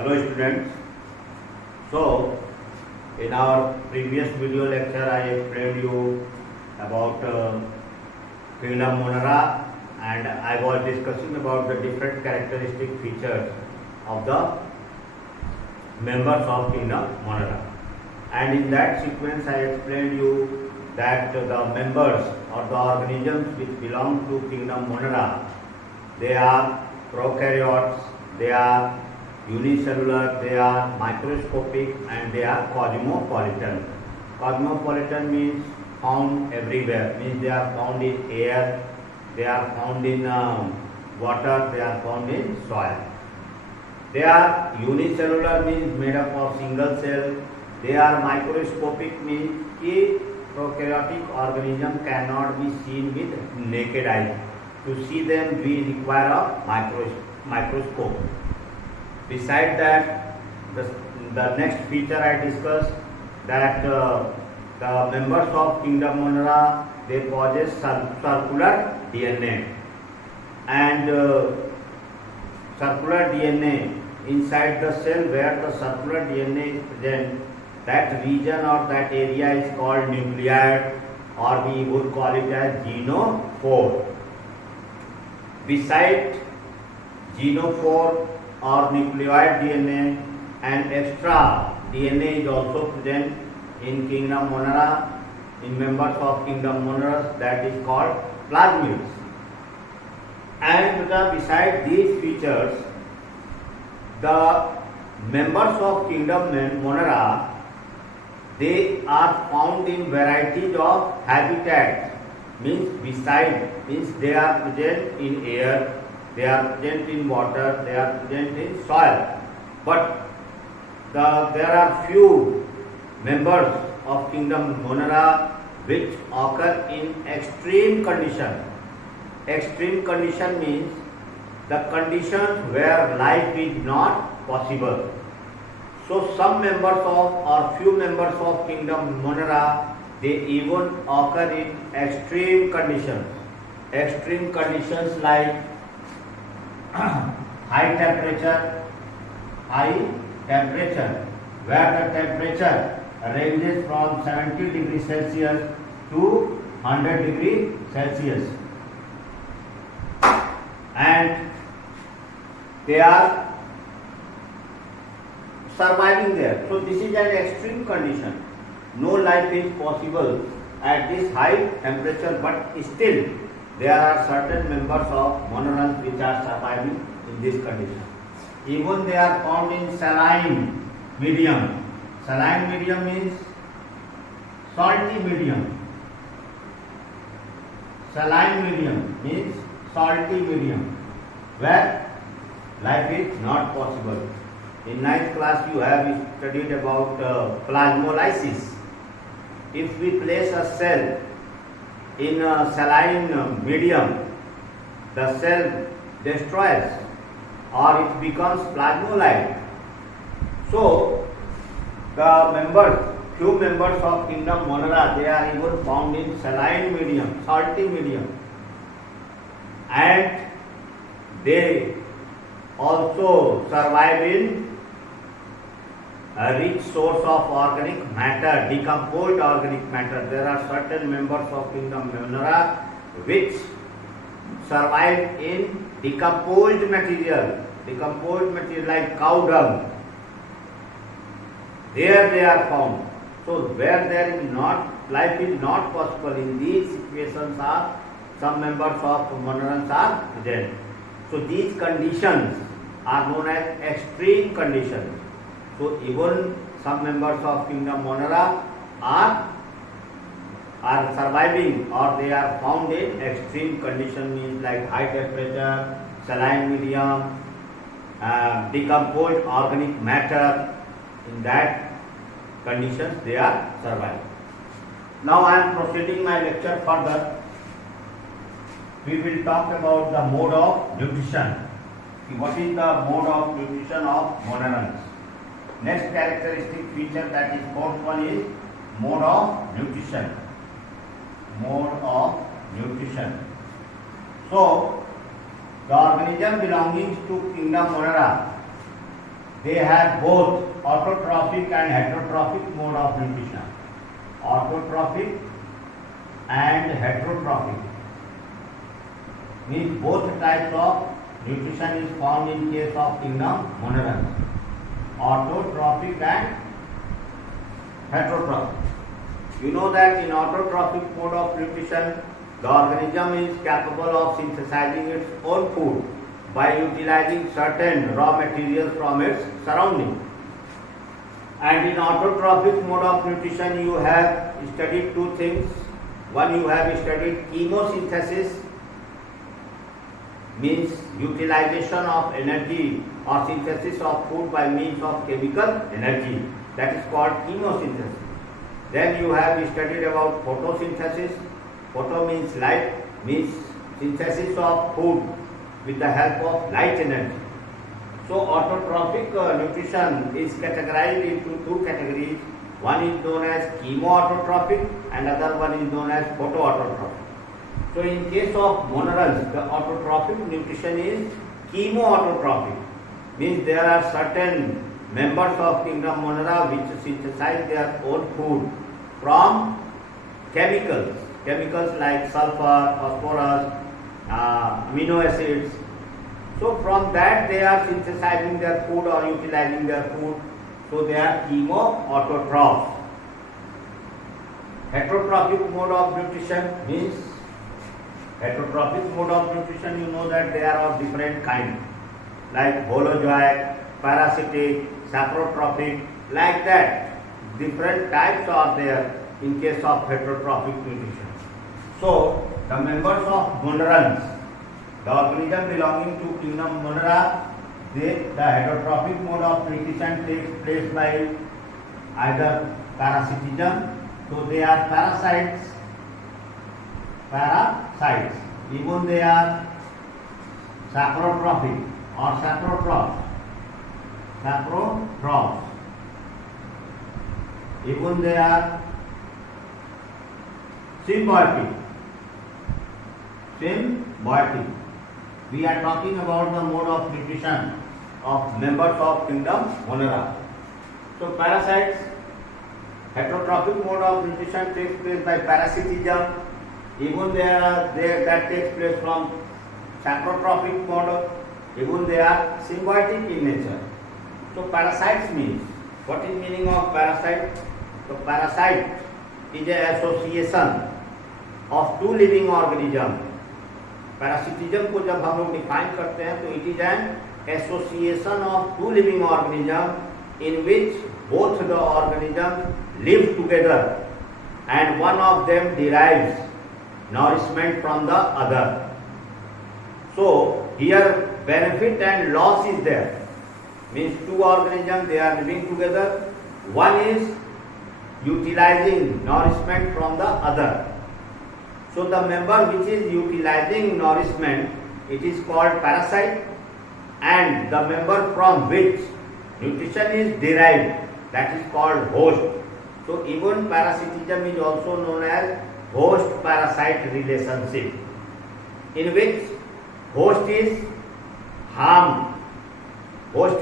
Hello students. So in our previous video lecture I explained you about Kingdom Monera, and I was discussing about the different characteristic features of the members of Kingdom Monera, and in that sequence I explained you that the members or the organisms which belong to Kingdom Monera, they are prokaryotes, they are unicellular, they are microscopic, and they are cosmopolitan. Cosmopolitan means found everywhere, means they are found in air, they are found in water, they are found in soil. They are unicellular means made up of single cell. They are microscopic means कि prokaryotic organism cannot be seen with naked eye. To see them we require a microscope. Beside that, the next feature I discussed that the members of Kingdom Monera, they possess circular DNA, and circular DNA inside the cell where the circular DNA is present, that region or that area is called nucleus, or we would call it as genophore. Beside genophore or nucleoid DNA, and extra DNA is also present in Kingdom Monera, in members of Kingdom Monera, that is called plasmids. And beside these features, the members of Kingdom Monera, they are found in varieties of habitats, means they are present in air, they are present in water, they are present in soil. But there are few members of Kingdom Monera which occur in extreme condition. Extreme condition means the conditions where life is not possible. So some members of or few members of Kingdom Monera, they even occur in extreme conditions. Extreme conditions like high temperature, where the temperature ranges from 70 degrees Celsius to 100 degrees Celsius, and they are surviving there. So this is an extreme condition. No life is possible at this high temperature, but still there are certain members of monorans which are surviving in this condition. Even they are found in saline medium. Saline medium means salty medium. Saline medium means salty medium, where life is not possible. In ninth class you have studied about plasmolysis. If we place a cell in a saline medium, the cell destroys or it becomes plasmolyte. So the few members of Kingdom Monera, they are even found in saline medium, salty medium, and they also survive in a rich source of organic matter, decomposed organic matter. There are certain members of Kingdom Monera which survive in decomposed material like cow dung. There they are found. So where there is life is not possible, in these situations are some members of monorans are present. So these conditions are known as extreme conditions. So even some members of Kingdom Monera are surviving, or they are found in extreme condition, means like high temperature, saline medium, decomposed organic matter. In that conditions they are surviving. Now I am proceeding my lecture further. We will talk about the mode of nutrition. What is the mode of nutrition of monorans? Next characteristic feature, that is fourth one, is mode of nutrition. Mode of nutrition. So the organism belonging to Kingdom Monera, they have both autotrophic and heterotrophic mode of nutrition. Autotrophic and heterotrophic means both types of nutrition is found in case of kingdom monerans. Autotrophic and heterotrophic. You know that in autotrophic mode of nutrition, the organism is capable of synthesizing its own food by utilizing certain raw materials from its surroundings. And in autotrophic mode of nutrition, you have studied two things. One, you have studied chemosynthesis, means utilization of energy or synthesis of food by means of chemical energy. That is called chemosynthesis. Then you have studied about photosynthesis. Photo means light, means synthesis of food with the help of light energy. So autotrophic nutrition is categorized into two categories. One is known as chemoautotrophic and other one is known as photoautotrophic. So in case of monerans, the autotrophic nutrition is chemoautotrophic, means there are certain members of kingdom Monera which synthesize their own food from chemicals like sulfur, phosphorus, amino acids. So from that they are synthesizing their food or utilizing their food. So they are chemoautotrophs. Heterotrophic mode of nutrition means, heterotrophic mode of nutrition, you know that they are of different kinds, like holozoic, parasitic, saprotrophic, like that. Different types are there in case of heterotrophic nutrition. So the members of monerans, the organism belonging to kingdom Monera, the heterotrophic mode of nutrition takes place by either parasitism, so they are parasites, even they are saprotrophic or saprotrophs, even they are symbiotic. We are talking about the mode of nutrition of members of kingdom Monera. So parasites, heterotrophic mode of nutrition takes place by parasitism. Even that takes place from saprotrophic mode. Even they are symbiotic in nature. So parasites means, what is meaning of parasite? So parasite is an association of two living organisms. Parasitism को जब हम लोग define करते हैं तो it is an association of two living organism in which both the organism live together and one of them derives nourishment from the other. So here benefit and loss is there, means two organism they are living together, one is utilizing nourishment from the other. So the member which is utilizing nourishment, it is called parasite, and the member from which nutrition is derived, that is called host. So even parasitism is also known as host-parasite relationship, in which host is harmed. Host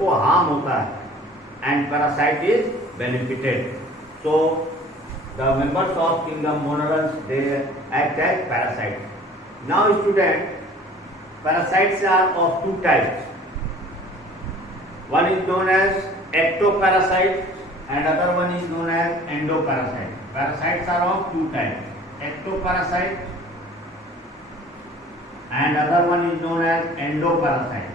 को harm होता है, and parasite is benefited. So the members of kingdom monerans, they act as parasites. Now student, parasites are of two types. One is known as ectoparasite and other one is known as endoparasite. Parasites are of two types, ectoparasite and other one is known as endoparasite.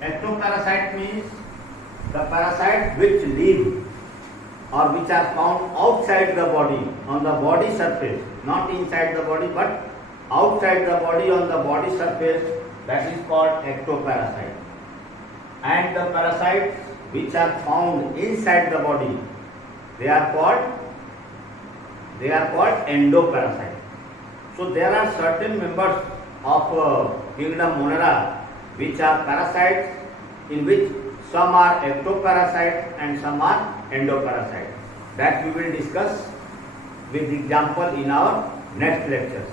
Ectoparasite means the parasites which live or which are found outside the body, on the body surface, not inside the body but outside the body on the body surface, that is called ectoparasite. And the parasites which are found inside the body, they are called endoparasite. So there are certain members of kingdom Monera which are parasites, in which some are ectoparasites and some are endoparasites. That we will discuss with example in our next lectures.